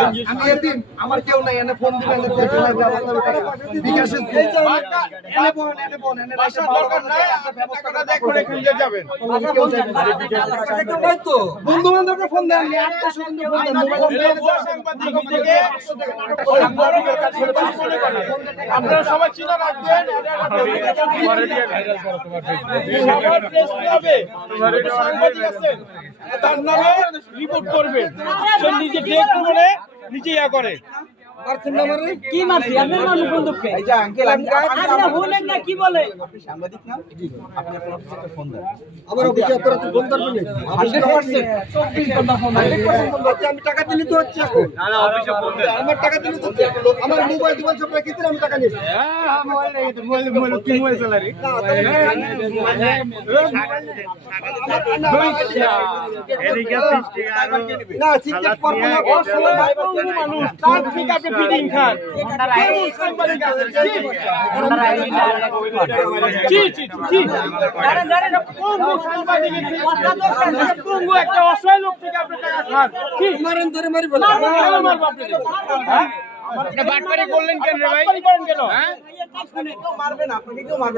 আমি আমার কেউ নাই এনে ফোন দিবেন বন্ধু বান্ধবকে ফোন দেন আপনারা সবাই চিন্তা রাখবেন তার নামে রিপোর্ট করবেন সে নিজে ডেট করে নিজে ইয়া করে কি মারছি আপনার মানুষ বন্ধুকে এই যে আঙ্কেল আপনি বলেন না কি বলে আপনি সাংবাদিক না আপনি আপনার অফিসে একটা ফোন দেন আমার অফিসে আপনারা তো ফোন করবেন না 24 ঘন্টা ফোন 100% ফোন হচ্ছে আমি টাকা দিলে তো হচ্ছে এখন না অফিসে ফোন দেন আমার টাকা দিলে তো হচ্ছে আমার মোবাইল দিবেন সব রেখে দিলে আমি টাকা নিয়েছি হ্যাঁ মোবাইল নেই তো মোবাইল কি মোবাইল চালারি না সিক্রেট করব না মানুষ তার ঠিক আপনি ফিটিং খান জি জি জি পঙ্গু একটা অসহায় লোক থেকে আপনি টাকা খান কি মারেন ধরে মারি বলে বাটপারি করলেন কেন রে ভাই? বাটপারি করেন কেন? হ্যাঁ? মারবেন আপনাকে কেউ মারবে